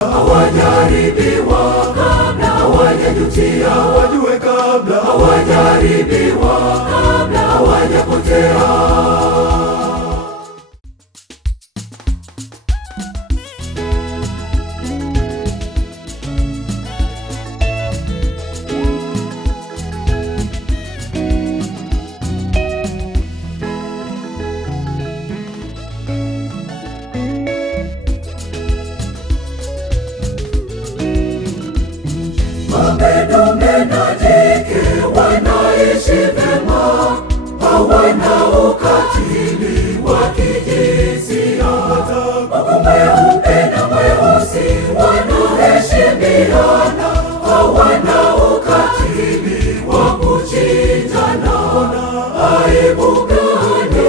hawajaribiwa kabla hawajajutia, wajue kabla hawajaribiwa kabla hawajapotea. Dume na jike wanaishi vyema, hawana ukatili wa kijinsia. Wako mweupe na mweusi wanaheshimiana, hawana ukatili wa kuchinjana. Aibu gani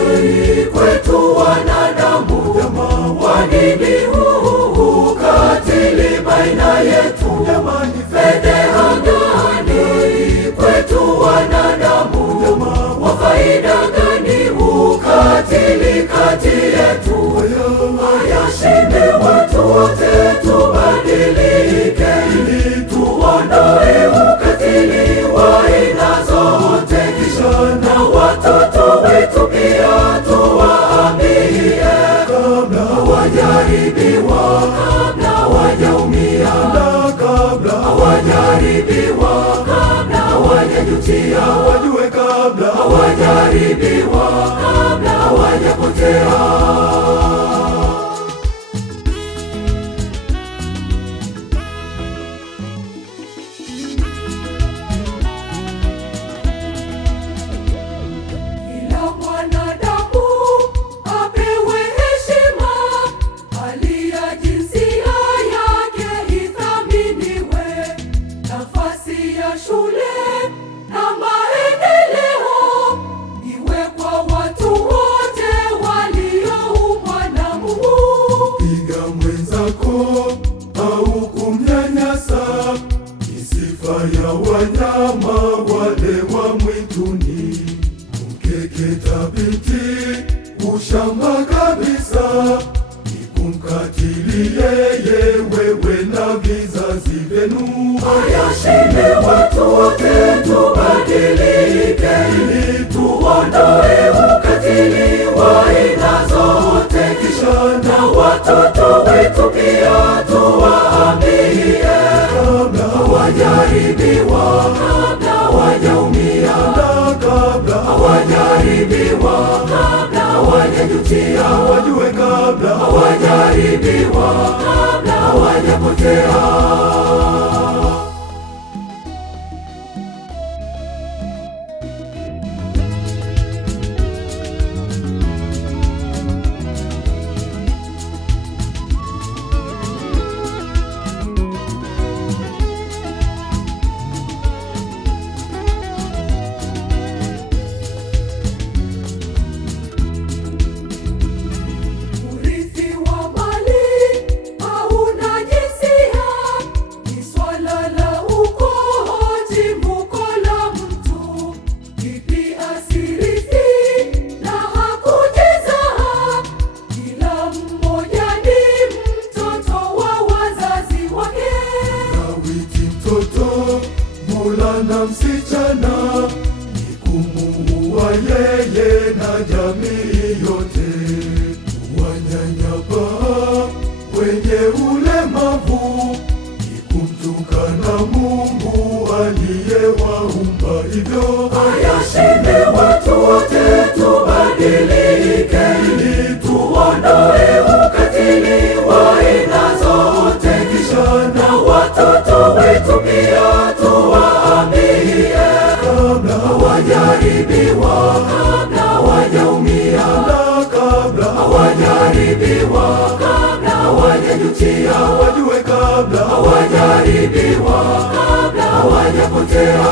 kwetu wanadamu? Kwa nini ukatili baina yetu? Fedheha gani kwetu wanadamu? Wa faida gani ukatili kati yetu? Hayashinde watu wote tubadilike, ili tuondoe ukatili wa aina zote. Kisha na watoto wetu pia tuwaambie, kabla hawajaribiwa, kabla hawajaumia, kabla hawajaribiwa, kabla hawajajutia, wajue kabla hawajaribiwa, kabla hawajapotea. Au kumnyanyasa ni sifa ya wanyama wale wa mwituni. Kumkeketa binti ushamba kabisa, ni kumkatili yeye, wewe na vizazi vyenu. Hayashinde watu wote tubadilike, ili tuondoe ukatili wa aina zote. Kisha na watoto wetu pia tuwaambie, kabla hawajaribiwa, kabla hawajaumia, kabla hawajaribiwa, kabla hawajajutia, wajue kabla hawajaribiwa, kabla hawajapotea. Mvulana msichana ni kumuua yeye na jamii yote. Wanyanyapa wenye ulemavu ni kumtukana Mungu aliyewaumba hivyo. Hayashinde watu wote tubadilike, ili tuondoe ukatili wa aina zote. Kisha na watoto wetu pia tuwaambie, kabla hawajaribiwa, kabla hawajaumia, kabla hawajaribiwa, kabla hawajajutia, wajue kabla hawajaribiwa, kabla hawajapotea.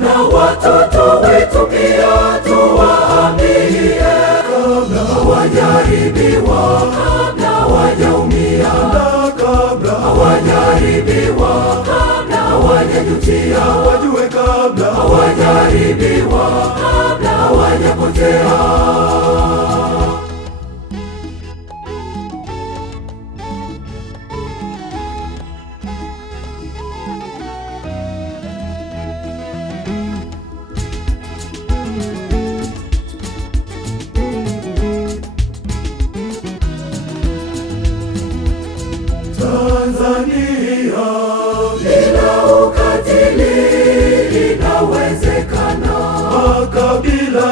na watoto wetu pia tuwaambie, kabla hawajaribiwa, kabla hawajaumia, kabla hawajaribiwa, kabla hawajajutia, wajue kabla hawajaribiwa, kabla hawajapotea. Tanzania bila ukatili inawezekana. Makabila